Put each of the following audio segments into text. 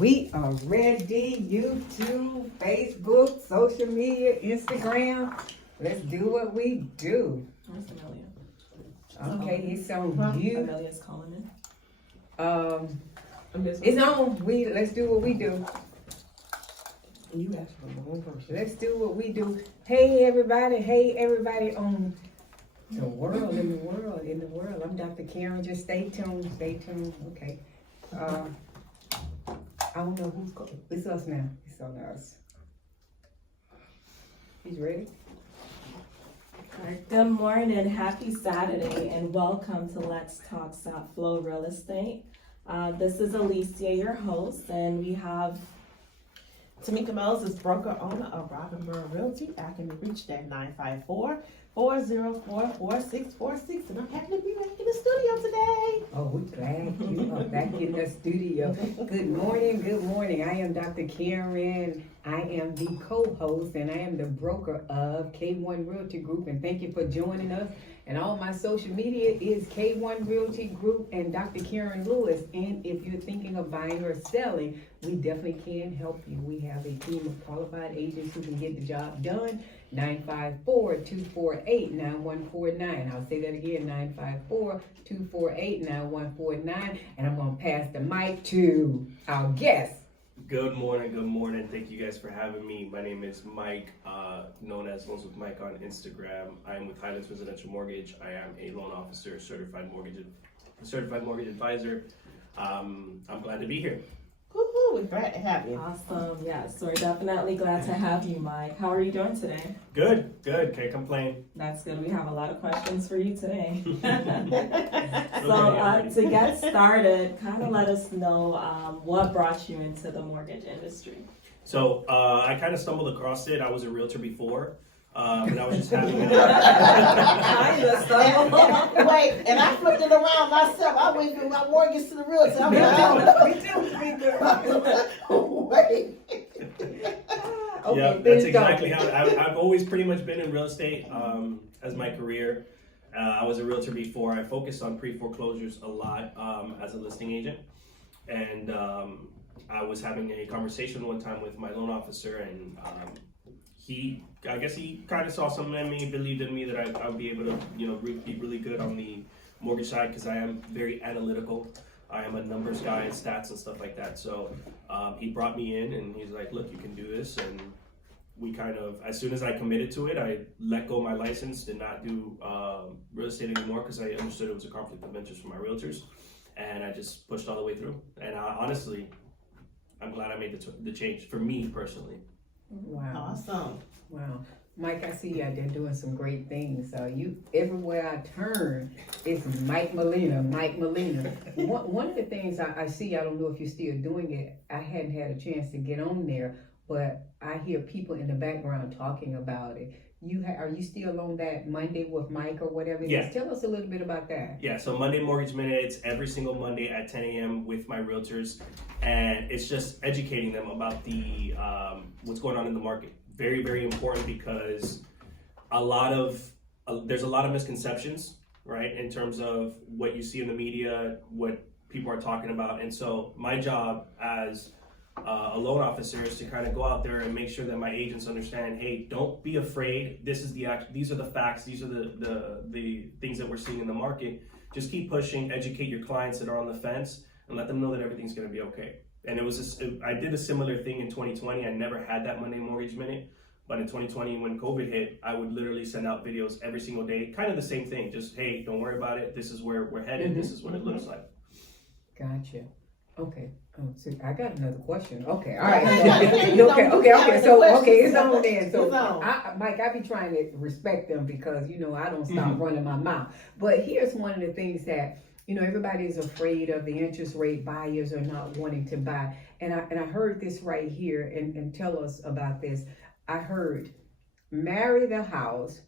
We are ready. YouTube, Facebook, social media, Instagram. Let's do what we do. Where's Amelia? Okay, it's on you. Amelia's calling in. It's on. Let's do what we do. You asked for the one person. Let's do what we do. Hey everybody on the world, in the world. I'm Dr. Karen. Just stay tuned. Okay. I don't know who's going. It's us now. It's on us. He's ready? All right, good morning, happy Saturday, and welcome to Let's Talk South Flow Real Estate. This is Alicia, your host, and we have Tamika Mills is broker owner of Robinboro Realty. I can be reached at 954-404-4646, and I'm happy to be back in the studio today. Oh, we're glad you are back in the studio. Good morning. I am Dr. Karen. I am the co-host and I am the broker of K1 Realty Group, and thank you for joining us. And all my social media is K1 Realty Group and Dr. Karen Lewis. And if you're thinking of buying or selling, we definitely can help you. We have a team of qualified agents who can get the job done. 954-248-9149. I'll say that again, 954-248-9149. And I'm going to pass the mic to our guest. Good morning. Thank you guys for having me. My name is Mike, known as Loans with Mike on Instagram. I am with Highlands Residential Mortgage. I am a loan officer, certified mortgage advisor. I'm glad to be here. Woohoo, we're glad to have you. awesome. Yes, we're definitely glad to have you, Mike. How are you doing today? Good. Can't complain. That's good. We have a lot of questions for you today. Okay, To get started, kind of let us know what brought you into the mortgage industry. So I kind of stumbled across it. I was a realtor before, and I was just having And I flipped it around myself. I went from my mortgage to the realtor. I'm like, wait. Okay, Yeah, that's exactly how I've always pretty much been in real estate as my career. I was a realtor before. I focused on pre-foreclosures a lot as a listing agent, and I was having a conversation one time with my loan officer, and I guess he kind of saw something in me, believed in me that I would be able to, be really good on the mortgage side because I am very analytical. I am a numbers guy and stats and stuff like that. So he brought me in and he's like, look, you can do this. And we kind of, as soon as I committed to it, I let go of my license, did not do real estate anymore because I understood it was a conflict of interest for my realtors. And I just pushed all the way through. And honestly, I'm glad I made the change for me personally. Wow. Awesome. Wow. Mike, I see you out there doing some great things. Everywhere I turn, it's Mike Molina. One of the things I see, I don't know if you're still doing it, I hadn't had a chance to get on there, but I hear people in the background talking about it. Are you still on that Monday with Mike or whatever it is? Tell us a little bit about that. Yeah, so Monday Mortgage Minute, it's every single Monday at 10 a.m. with my realtors, and it's just educating them about the what's going on in the market. Very, very important because there's a lot of misconceptions, right, in terms of what you see in the media, what people are talking about. And so my job as a loan officer is to kind of go out there and make sure that my agents understand, hey, don't be afraid. These are the facts. These are the things that we're seeing in the market. Just keep pushing, educate your clients that are on the fence, and let them know that everything's going to be okay. And I did a similar thing in 2020. I never had that Monday Mortgage Minute, but in 2020, when COVID hit, I would literally send out videos every single day, kind of the same thing. Just, hey, don't worry about it. This is where we're headed. This is what it looks like. Gotcha. Okay. Oh, so I got another question. Okay. All right. Okay. So, it's on then. So, It's on. Mike, I be trying to respect them because, I don't stop running my mouth. But here's one of the things that, everybody is afraid of the interest rate. Buyers are not wanting to buy. And I heard this right here, and tell us about this. I heard marry the house,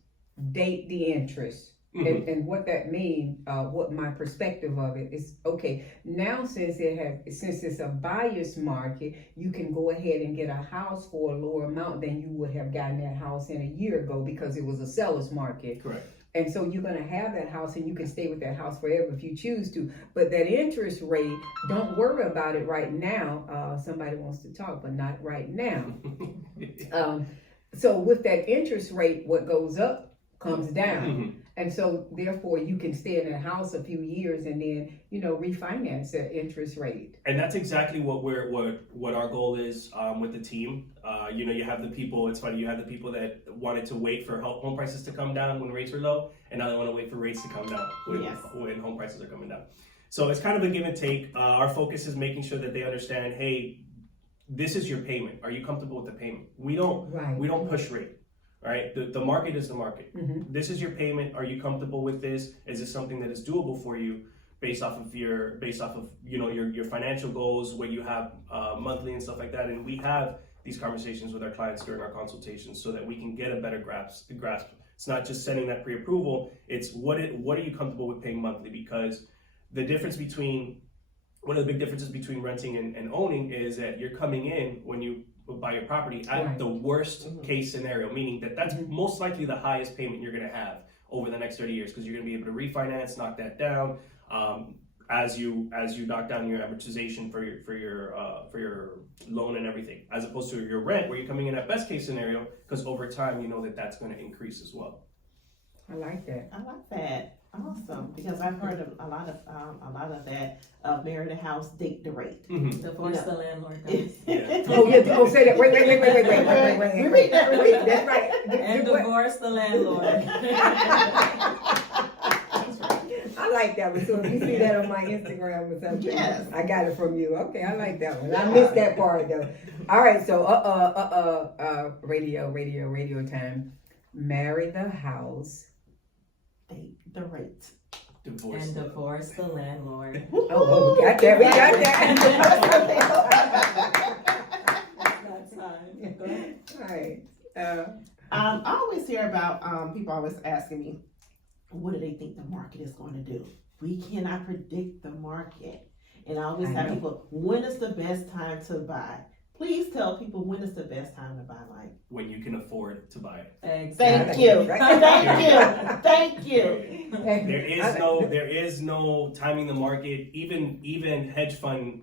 date the interest. Mm-hmm. And what that means, what my perspective of it is, okay, now since it's a buyer's market, you can go ahead and get a house for a lower amount than you would have gotten that house in a year ago because it was a seller's market. Correct. And so you're gonna have that house and you can stay with that house forever if you choose to. But that interest rate, don't worry about it right now. Somebody wants to talk, but not right now. So with that interest rate, what goes up comes down. And so therefore you can stay in a house a few years and then, refinance that interest rate. And that's exactly what our goal is with the team. You have the people, it's funny, you have the people that wanted to wait for home prices to come down when rates were low, and now they want to wait for rates to come down when home prices are coming down. So it's kind of a give and take. Our focus is making sure that they understand, hey, this is your payment. Are you comfortable with the payment? We don't push rate. Right, the market is the market. This is your payment. Are you comfortable with this? Is this something that is doable for you, based off of your financial goals, what you have monthly and stuff like that? And we have these conversations with our clients during our consultations so that we can get a better grasp. It's not just sending that pre-approval. It's what are you comfortable with paying monthly? Because one of the big differences between renting and owning is that you're coming in when you buy your property at the worst case scenario, meaning that's most likely the highest payment you're going to have over the next 30 years, because you're going to be able to refinance, knock that down as you knock down your amortization for your loan and everything, as opposed to your rent where you're coming in at best case scenario, because over time that's going to increase as well. I like that. Awesome, because I've heard of a lot of that. Marry the house, date the rate. Divorce the landlord. Guys. Say that. Wait. Repeat that. That's right. And divorce the landlord. I like that one. So if you see that on my Instagram or something, yes. I got it from you. Okay, I like that one. I missed that part though. All right, so radio time. Marry the house. Date the rate. Divorce the landlord. Oh, we got that. That's time. Go ahead. All right. I always hear about people always asking me, what do they think the market is going to do? We cannot predict the market. And I always tell people, when is the best time to buy? Please tell people when is the best time to buy, Mike. When you can afford to buy it. Thank Exactly. you. Thank you. There is no timing the market. Even hedge fund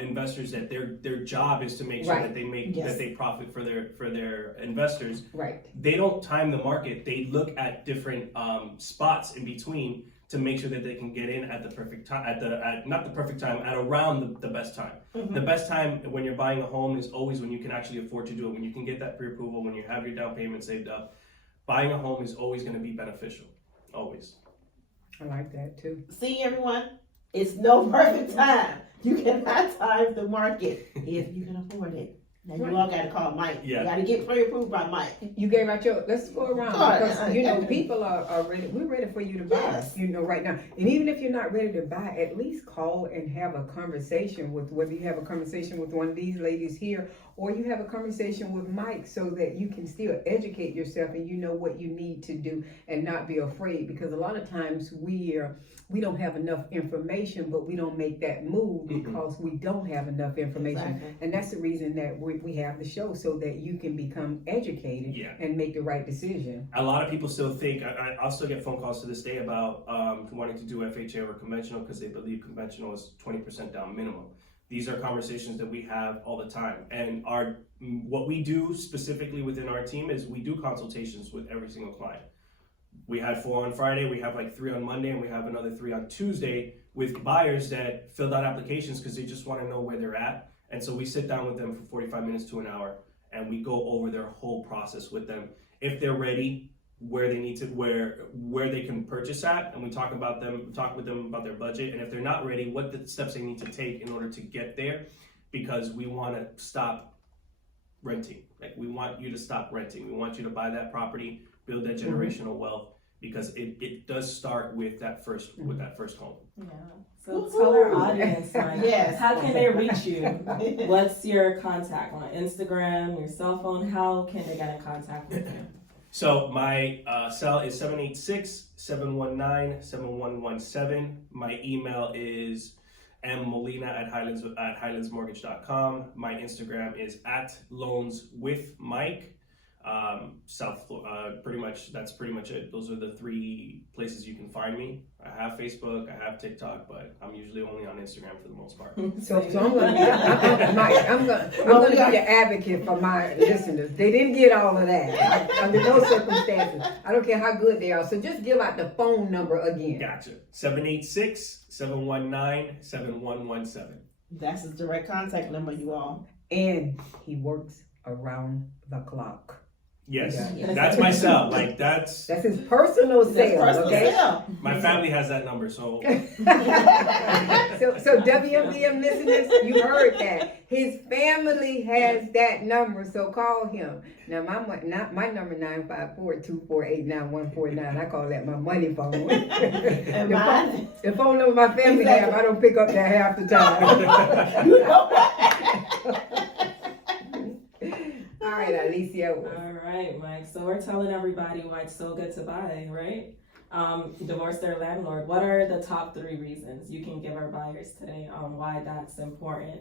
investors, that their job is to make sure that they that they profit for their investors. Right. They don't time the market. They look at different spots in between to make sure that they can get in at the perfect time, at around the best time. The best time when you're buying a home is always when you can actually afford to do it, when you can get that pre-approval, when you have your down payment saved up. Buying a home is always going to be beneficial, always. I like that too. See, everyone, it's no perfect time. You cannot time the market if you can afford it. Now you all got to call Mike. Yeah. You got to get pre-approved by Mike. You gave out let's go around, because people are ready. We're ready for you to buy, Yes. right now. And even if you're not ready to buy, at least call and have a conversation with, whether you have a conversation with one of these ladies here, or you have a conversation with Mike, so that you can still educate yourself and you know what you need to do and not be afraid. Because a lot of times we don't have enough information, but we don't make that move because we don't have enough information. Exactly. And that's the reason that we have the show, so that you can become educated and make the right decision. A lot of people still think, I'll still get phone calls to this day about wanting to do FHA over conventional because they believe conventional is 20% down minimum. These are conversations that we have all the time. And what we do specifically within our team is we do consultations with every single client. We had 4 on Friday, we have like 3 on Monday, and we have another 3 on Tuesday with buyers that filled out applications because they just want to know where they're at. And so we sit down with them for 45 minutes to an hour, and we go over their whole process with them. If they're ready, where they need to, where they can purchase at, and we talk with them about their budget. And if they're not ready, what the steps they need to take in order to get there, because we want to stop renting. Like, we want you to stop renting. We want you to buy that property, build that generational wealth, because it does start with that first home. Yeah. So tell our audience, like, Yes. how can they reach you? What's your contact on Instagram, your cell phone? How can they get in contact with you? So my cell is 786-719-7117. My email is mmolina@highlandsmortgage.com. My Instagram is @loanswithmike. Pretty much, that's pretty much it. Those are the 3 places you can find me. I have Facebook, I have TikTok, but I'm usually only on Instagram for the most part. So I'm gonna be the advocate for my listeners. They didn't get all of that. Under no circumstances. I don't care how good they are. So just give out the phone number again. Gotcha. 786-719-7117. That's his direct contact number, you all. And he works around the clock. Yes, Yeah. that's my cell. Like that's his personal That's sale, personal okay? sale. my family has that number. So So WMDM listeners, you heard that. His family has that number, so call him. Now my number 954-248-9149. I call that my money phone. And mine. The phone number my family have, I don't pick up that half the time. You know what? All right, Alicia. All right, Mike. So we're telling everybody why it's so good to buy, right? Divorce their landlord. What are the top 3 reasons you can give our buyers today on why that's important?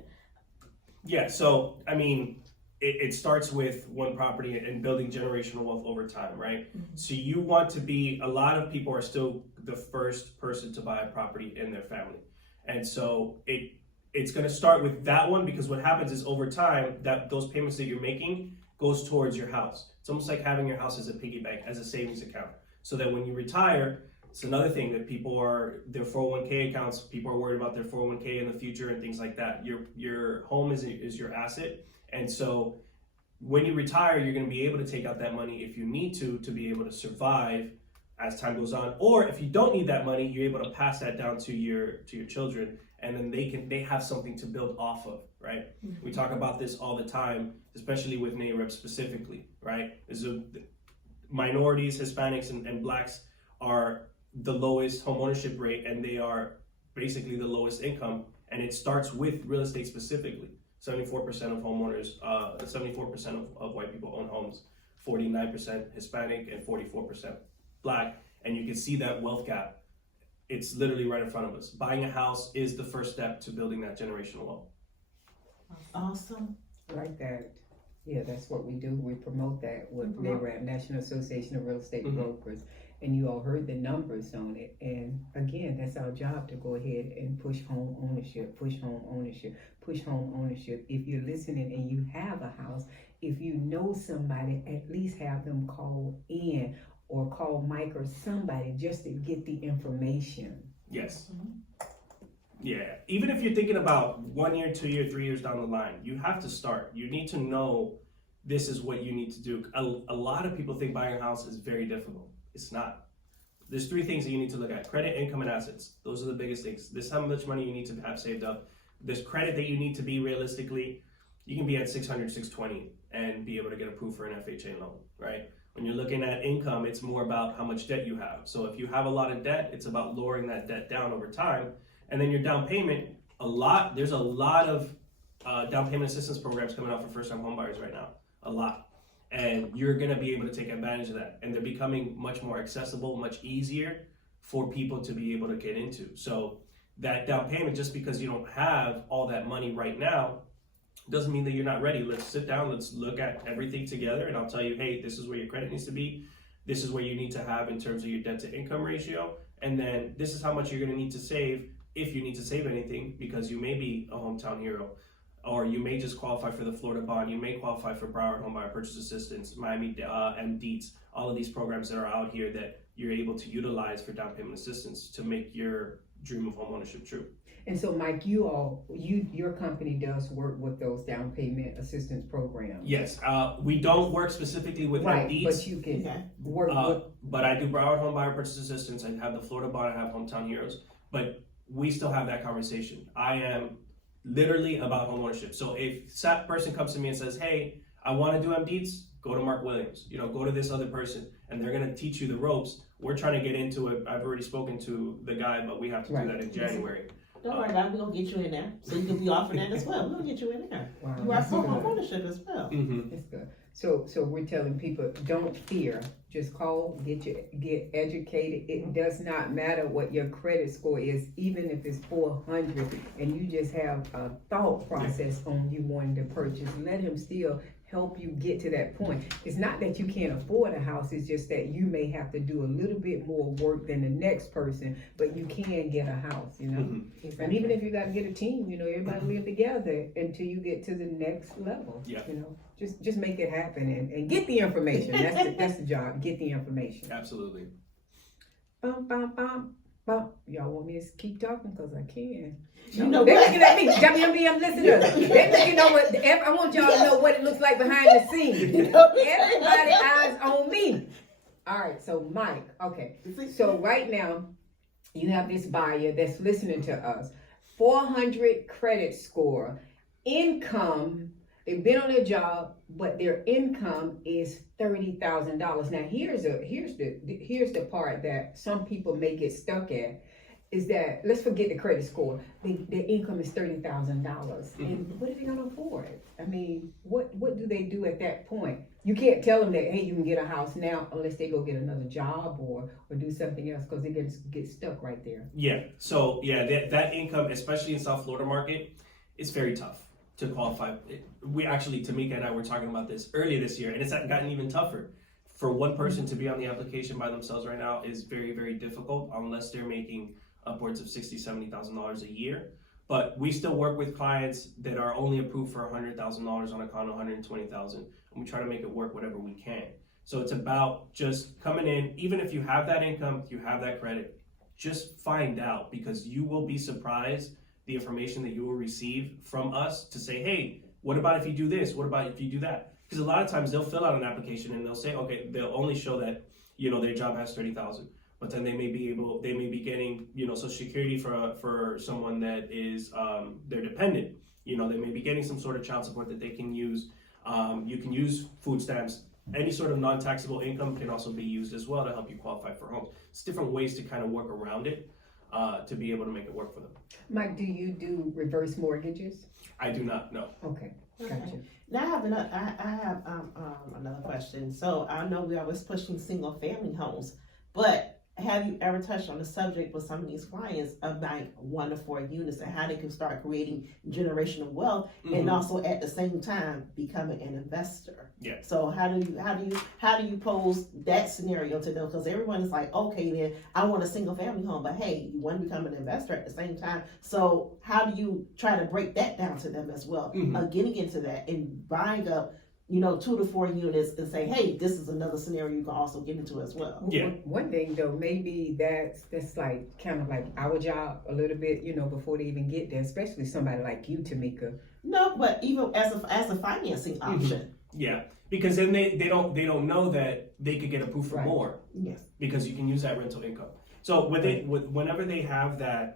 yeah, so I mean, it starts with one property and building generational wealth over time, right? Mhm. So you want to be. A lot of people are still the first person to buy a property in their family, and so it's going to start with that one, because what happens is over time that those payments that you're making goes towards your house. It's almost like having your house as a piggy bank, as a savings account, so that when you retire, it's another thing that their 401k accounts, people are worried about their 401k in the future and things like that. Your home is your asset, and so when you retire, you're going to be able to take out that money if you need to be able to survive as time goes on. Or if you don't need that money, you're able to pass that down to your children, and then they have something to build off of, right? Mhm. We talk about this all the time, especially with NAREP specifically, right? Minorities, Hispanics, and Blacks are the lowest home ownership rate, and they are basically the lowest income, and it starts with real estate specifically. 74% of homeowners, 74% of white people own homes, 49% Hispanic, and 44% Black, and you can see that wealth gap. It's literally right in front of us. Buying a house is the first step to building that generational wealth. Awesome. Like that. Yeah, that's what we do. We promote that with NAREP, National Association of Real Estate Mhm. Brokers. And you all heard the numbers on it. And again, that's our job to go ahead and push home ownership, push home ownership, push home ownership. If you're listening and you have a house, if you know somebody, at least have them call in or call Mike or somebody just to get the information. Yes. Yeah. Even if you're thinking about 1 year, 2 year, 3 years down the line, you have to start. You need to know this is what you need to do. A lot of people think buying a house is very difficult. It's not. There's 3 things that you need to look at: credit, income, and assets. Those are the biggest things. This is how much money you need to have saved up. There's credit that you need to be realistically. You can be at 600, 620 and be able to get approved for an FHA loan, right? When you're looking at income, it's more about how much debt you have. So if you have a lot of debt, it's about lowering that debt down over time. And then your down payment, there's a lot of down payment assistance programs coming out for first-time homebuyers right now, a lot. And you're gonna be able to take advantage of that. And they're becoming much more accessible, much easier for people to be able to get into. So that down payment, just because you don't have all that money right now, doesn't mean that you're not ready. Let's sit down, let's look at everything together, and I'll tell you, hey, this is where your credit needs to be. This is what you need to have in terms of your debt to income ratio. And then this is how much you're gonna need to save, if you need to save anything, because you may be a hometown hero, or you may just qualify for the Florida bond, you may qualify for Broward Homebuyer Purchase Assistance, Miami MDEETS, all of these programs that are out here that you're able to utilize for down payment assistance to make your dream of homeownership true. And so, Mike, your company does work with those down payment assistance programs. Yes, we don't work specifically with Right, MDEETS. but you can work with. But I do Broward Homebuyer Purchase Assistance. I have the Florida bond. I have Hometown Heroes. But we still have that conversation. I am literally about homeownership. So if that person comes to me and says, "Hey, I want to do MDEETS," go to Mark Williams. Go to this other person, and they're gonna teach you the ropes. We're trying to get into it. I've already spoken to the guy, but we have to do that in January. Don't worry about it. We're going to get you in there. So you can be offering that as well. We're going to get you in there. Wow, You are that's for good. home ownership as well. Mm-hmm. It's good. So we're telling people, don't fear. Just call, get educated. It does not matter what your credit score is, even if it's 400, and you just have a thought process on you wanting to purchase. Let him still help you get to that point. It's not that you can't afford a house, it's just that you may have to do a little bit more work than the next person, but you can get a house, you know? Mhm. And even if you gotta get a team, you know, everybody live together until you get to the next level. Yeah. You know, just make it happen and get the information. That's the job. Get the information. Absolutely. Bum, bum, bum, bum. Y'all want me to keep talking? Cause I can. You know They what? looking at me, WMDM listeners. They looking at what I want y'all to know what it looks like behind the scenes. Everybody eyes on me. All right, so Mike, okay. So right now, you have this buyer that's listening to us. 400 credit score, income. They've been on their job, but their income is $30,000. Now here's the part that some people may get stuck at. Is that, let's forget the credit score. Their income is $30,000, and what are they gonna afford? I mean, what do they do at that point? You can't tell them that, hey, you can get a house now unless they go get another job or do something else, because they get stuck right there. Yeah. So that income, especially in South Florida market, is very tough to qualify. We actually, Tamika and I were talking about this earlier this year, and it's gotten even tougher. For one person to be on the application by themselves right now is very, very difficult unless they're making upwards of $60,000, $70,000 a year. But we still work with clients that are only approved for $100,000 on a condo, $120,000, and we try to make it work whatever we can. So it's about just coming in, even if you have that income, you have that credit, just find out, because you will be surprised the information that you will receive from us to say, hey, what about if you do this? What about if you do that? Because a lot of times they'll fill out an application and they'll say, okay, they'll only show that, their job has 30,000. But then they may be getting, Social Security for someone that is their dependent. They may be getting some sort of child support that they can use. You can use food stamps. Any sort of non-taxable income can also be used as well to help you qualify for homes. It's different ways to kind of work around it to be able to make it work for them. Mike, do you do reverse mortgages? I do not know. Okay, gotcha. Now I have another question. So I know we're always pushing single family homes, but have you ever touched on the subject with some of these clients about 1 to 4 units and how they can start creating generational wealth and also at the same time becoming an investor? Yeah. So how do you pose that scenario to them? Because everyone is like, okay, then I want a single family home, but hey, you want to become an investor at the same time. So how do you try to break that down to them as well? Getting into that and buying up 2 to 4 units and say, hey, this is another scenario you can also get into as well. Yeah. One thing though, maybe that's like kind of like our job a little bit, before they even get there, especially somebody like you, Tamika. No, but even as a financing option. Yeah, because then they don't know that they could get approved for more. Yes. Because you can use that rental income. So whenever they have that,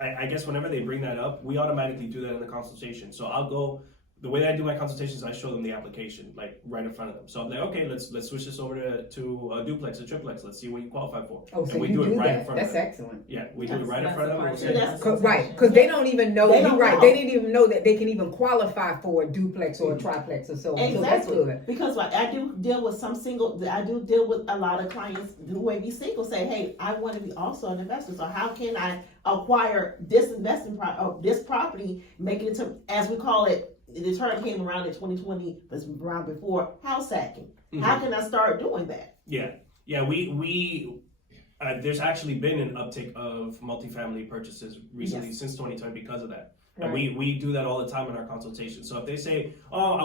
I guess whenever they bring that up, we automatically do that in the consultation. So I'll go. The way that I do my consultations, I show them the application, like right in front of them. So I'm like, okay, let's switch this over to a duplex, a triplex. Let's see what you qualify for. Oh, so and we you do right that. in front That's of them. excellent. Yeah, we do it right in front of them. We'll say, That's Because they don't even know. They You're don't right. know. They didn't even know that they can even qualify for a duplex or a triplex or so. Exactly. So that's good. Because I do deal with I do deal with a lot of clients who may be single, say, hey, I want to be also an investor. So how can I acquire this this property, make it into, as we call it, the term came around in 2020, but around before, house hacking. How can I start doing that? Yeah. We there's actually been an uptick of multifamily purchases recently since 2020 because of that. Right. And we do that all the time in our consultation. So if they say, oh,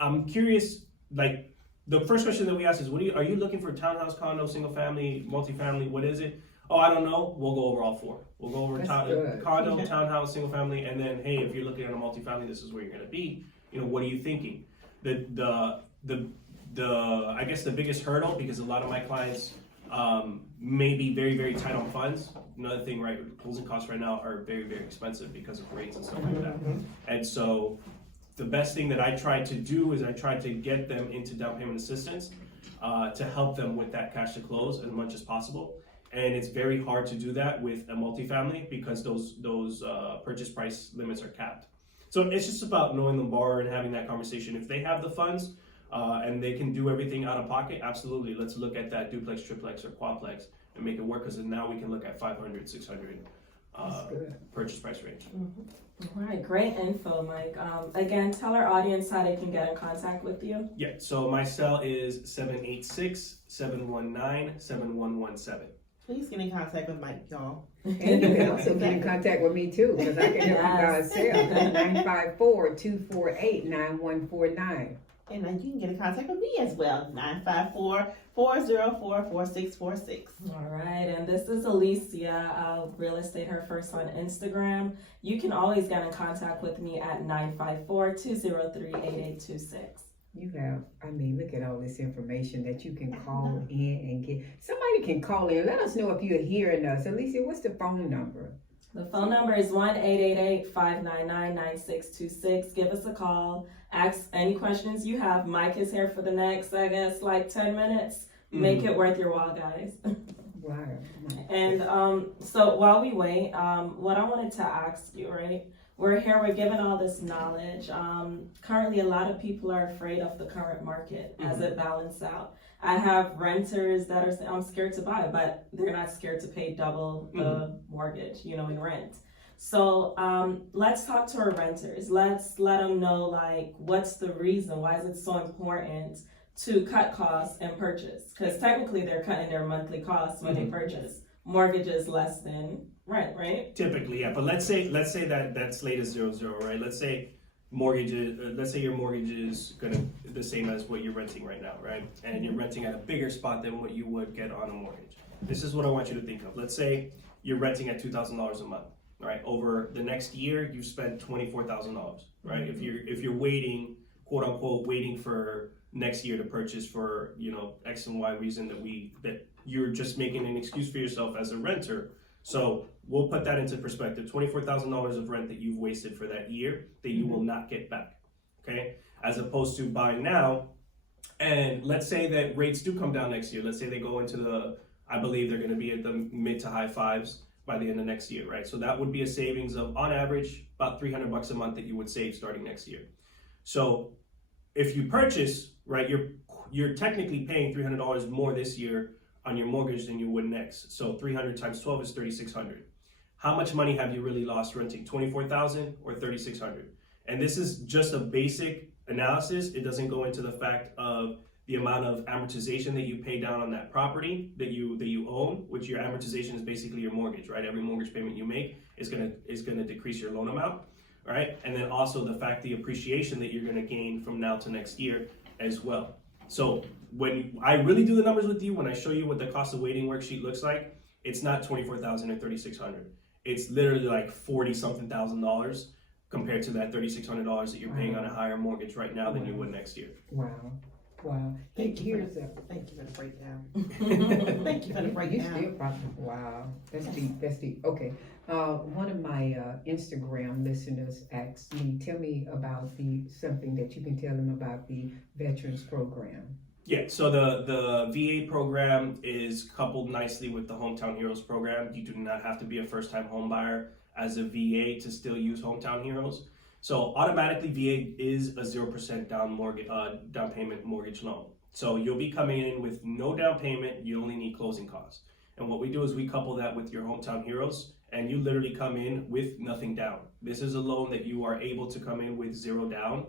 I'm curious, like the first question that we ask is, are you looking for townhouse, condo, single family, multifamily? What is it? Oh, I don't know. We'll go over all 4. We'll go over condo, townhouse, single family, and then, hey, if you're looking at a multifamily, this is where you're going to be. What are you thinking? The I guess the biggest hurdle, because a lot of my clients may be very, very tight on funds. Another thing, right? Closing costs right now are very, very expensive because of rates and stuff like that. And so the best thing that I try to do is I try to get them into down payment assistance to help them with that cash to close as much as possible. And it's very hard to do that with a multifamily because those purchase price limits are capped. So it's just about knowing the borrower and having that conversation. If they have the funds and they can do everything out of pocket, absolutely. Let's look at that duplex, triplex, or quadplex and make it work, because now we can look at 500, 600 purchase price range. All right, great info, Mike. Again, tell our audience how they can get in contact with you. Yeah, so my cell is 786-719-7117. Please get in contact with Mike, y'all. And you can also get in contact with me too, because I can help you guys sell. 954-248-9149. And then you can get in contact with me as well, 954-404-4646. All right, and this is Alicia, Real Estate Her First on Instagram. You can always get in contact with me at 954-203-8826. You have, look at all this information that you can call in and get. Somebody can call in. Let us know if you're hearing us. Alicia, what's the phone number? The phone number is 1-888-599-9626. Give us a call. Ask any questions you have. Mike is here for the next, I guess, 10 minutes. Make it worth your while, guys. Wow. And so while we wait, what I wanted to ask you, right? We're here, we're given all this knowledge. Currently, a lot of people are afraid of the current market as it balances out. I have renters that are saying, I'm scared to buy, but they're not scared to pay double the mortgage, in rent. So let's talk to our renters. Let's let them know, what's the reason? Why is it so important to cut costs and purchase? Because technically, they're cutting their monthly costs when they purchase. Mortgage is less than rent, right? Typically, yeah. But let's say that slate is 0-0, right? Let's say your mortgage is the same as what you're renting right now, right? And you're renting at a bigger spot than what you would get on a mortgage. This is what I want you to think of. Let's say you're renting at $2,000 a month, right? Over the next year, you spend $24,000, right? If you're waiting, quote unquote, waiting for next year to purchase for X and Y reason that you're just making an excuse for yourself as a renter. So we'll put that into perspective. $24,000 of rent that you've wasted for that year that you will not get back, okay? As opposed to buying now, and let's say that rates do come down next year. Let's say they go into I believe they're gonna be at the mid to high fives by the end of next year, right? So that would be a savings of, on average, about $300 a month that you would save starting next year. So if you purchase, right, you're technically paying $300 more this year on your mortgage than you would next. So 300 times 12 is 3,600. How much money have you really lost renting? 24,000 or 3,600? And this is just a basic analysis. It doesn't go into the fact of the amount of amortization that you pay down on that property that you own, which your amortization is basically your mortgage, right? Every mortgage payment you make is gonna decrease your loan amount, right? And then also the the appreciation that you're gonna gain from now to next year as well. So when I really do the numbers with you, when I show you what the cost of waiting worksheet looks like, it's not 24,000 or 3,600. It's literally like 40 something $1,000 compared to that $3,600 that you're paying on a higher mortgage right now than you would next year. Wow. Thank you for the breakdown. Thank you for the breakdown. Wow, that's deep. Okay. One of my Instagram listeners asked me, tell me about something that you can tell them about the Veterans Program. Yeah, so the VA program is coupled nicely with the Hometown Heroes program. You do not have to be a first-time home buyer as a VA to still use Hometown Heroes. So automatically VA is a 0% down payment mortgage loan. So you'll be coming in with no down payment, you only need closing costs. And what we do is we couple that with your Hometown Heroes, and you literally come in with nothing down. This is a loan that you are able to come in with 0 down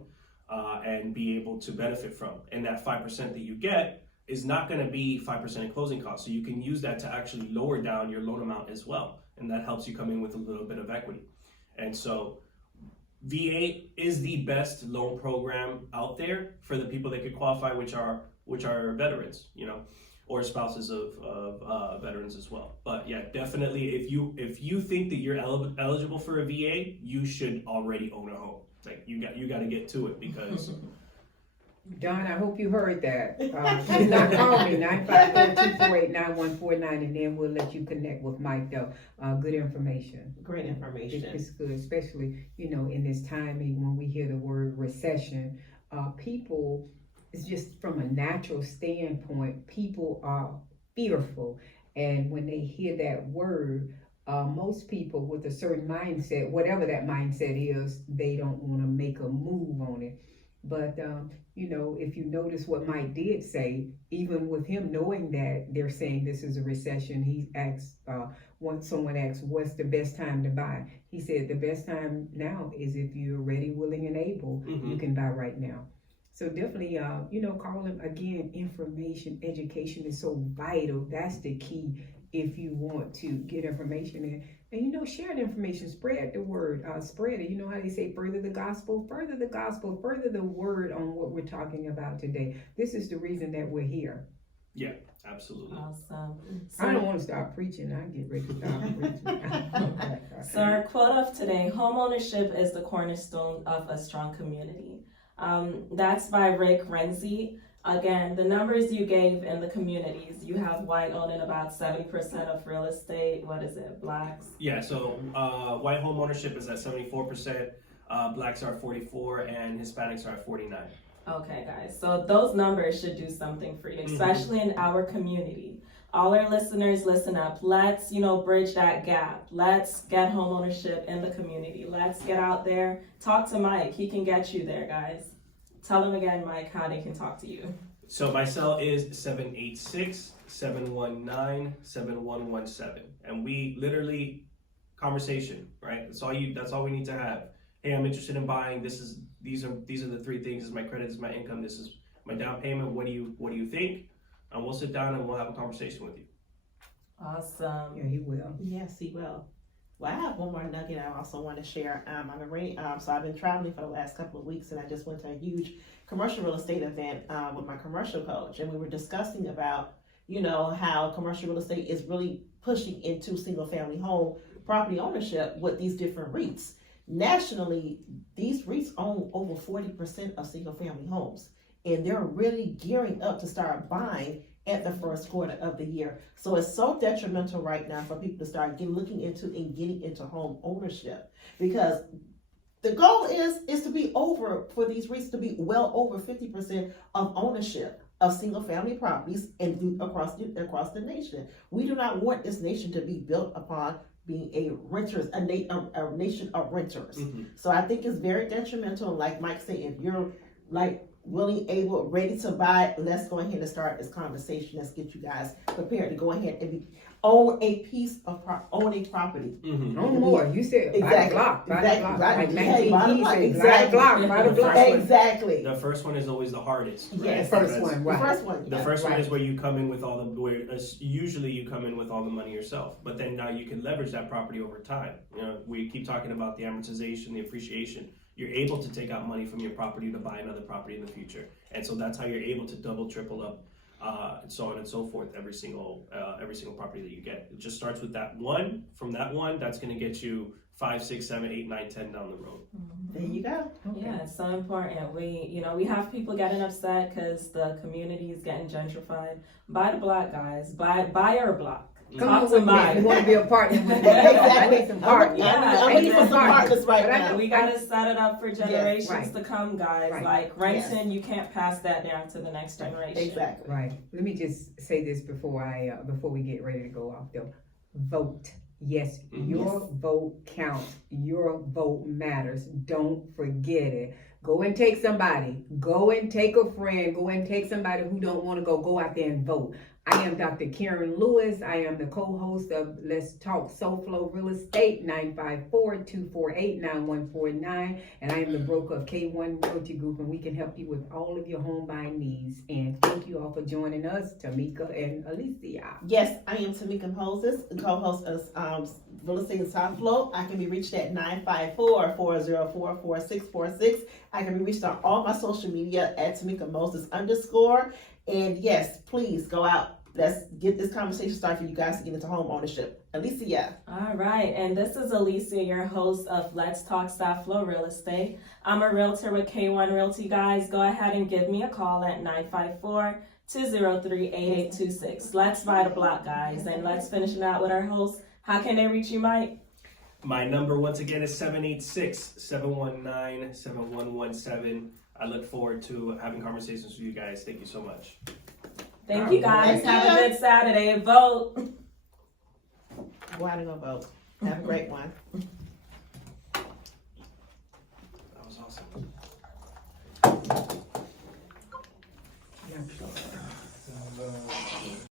and be able to benefit from. And that 5% that you get is not gonna be 5% in closing costs. So you can use that to actually lower down your loan amount as well. And that helps you come in with a little bit of equity. And so VA is the best loan program out there for the people that could qualify, which are veterans, or spouses of veterans as well. But yeah, definitely, if you think that you're eligible for a VA, you should already own a home. Like you got to get to it, because. Don, I hope you heard that. Do not call me, 954-248-9149, and then we'll let you connect with Mike, though. Good information. Great information. It's good, especially, in this timing when we hear the word recession. People, it's just from a natural standpoint, people are fearful. And when they hear that word, most people with a certain mindset, whatever that mindset is, they don't want to make a move on it. But if you notice what Mike did say, even with him knowing that they're saying this is a recession, he asked, once someone asked, what's the best time to buy? He said the best time now is if you're ready, willing, and able, you can buy right now. So definitely, call him again. Information, education is so vital. That's the key if you want to get information in. And share the information, spread the word, spread it. You know how they say, further the gospel, further the word on what we're talking about today. This is the reason that we're here. Yeah, absolutely. Awesome. I don't want to start preaching. I get ready to start preaching. So our quote of today: homeownership is the cornerstone of a strong community. That's by Rick Renzi. Again, the numbers you gave in the communities, you have white owning about 70% of real estate. What is it, blacks? Yeah, so white home ownership is at 74%, blacks are 44%, and Hispanics are at 49%. Okay, guys, so those numbers should do something for you, especially in our community. All our listeners, listen up. Let's, bridge that gap. Let's get home ownership in the community. Let's get out there. Talk to Mike. He can get you there, guys. Tell them again, Mike, how they can talk to you. So my cell is 786-719-7117. And we literally, conversation, right? That's all we need to have. Hey, I'm interested in buying. These are the three things. This is my credit, this is my income, this is my down payment. What do you think? And we'll sit down and we'll have a conversation with you. Awesome. Yeah, he will. Yes, he will. Well, I have one more nugget I also want to share. So I've been traveling for the last couple of weeks, and I just went to a huge commercial real estate event with my commercial coach, and we were discussing about, how commercial real estate is really pushing into single family home property ownership with these different REITs. Nationally, these REITs own over 40% of single family homes, and they're really gearing up to start buying at the first quarter of the year. So it's so detrimental right now for people to start looking into and getting into home ownership, because the goal is to be for these REITs to be well over 50% of ownership of single family properties and across the nation. We do not want this nation to be built upon being a nation of renters. So I think it's very detrimental. Like Mike said, if you're willing, able, ready to buy, let's go ahead and start this conversation. Let's get you guys prepared to go ahead and own a property. Own more. You said Exactly. Buy the block. Like 19 buy the keys block. say, Exactly. buy the block. Exactly. The first one is always the hardest. Right? Yes. The first one, right. The first one. The first one is where you come in with usually you come in with all the money yourself, but then now you can leverage that property over time. We keep talking about the amortization, the appreciation. You're able to take out money from your property to buy another property in the future, and so that's how you're able to double, triple up, and so on and so forth. Every single property that you get, it just starts with that one. From that one, that's going to get you 5, 6, 7, 8, 9, 10 down the road. There you go. Okay. Yeah, it's so important. We have people getting upset because the community is getting gentrified. Buy the block, guys. Buy our block. Come Talk on to with me. Mike. You want to be a partner with me? Exactly. I need some partners. I'm looking for some partners right But now. We gotta set it up for generations right. to come, guys. Right. Like renting, you can't pass that down to the next generation. Exactly. Right. Let me just say this before we get ready to go off though. Vote. Yes, your vote counts. Your vote matters. Don't forget it. Go and take somebody. Go and take a friend. Go and take somebody who don't want to go. Go out there and vote. I am Dr. Karen Lewis. I am the co-host of Let's Talk SoFlo Real Estate, 954-248-9149. And I am the broker of K1 Realty Group, and we can help you with all of your home buying needs. And thank you all for joining us, Tamika and Alicia. Yes, I am Tamika Moses, the co-host of Real Estate in South Flow. I can be reached at 954-404-4646. I can be reached on all my social media at Tamika Moses _. And yes, please go out. Let's get this conversation started for you guys to get into home ownership. Alicia. All right, and this is Alicia, your host of Let's Talk South Flow Real Estate. I'm a realtor with K1 Realty, guys. Go ahead and give me a call at 954-203-8826. Let's buy the block, guys, and let's finish it out with our host. How can they reach you, Mike? My number once again is 786-719-7117. I look forward to having conversations with you guys. Thank you so much. Thank you, guys. Thank Have you. a good Saturday. Vote. Go out and go vote. Have a great one.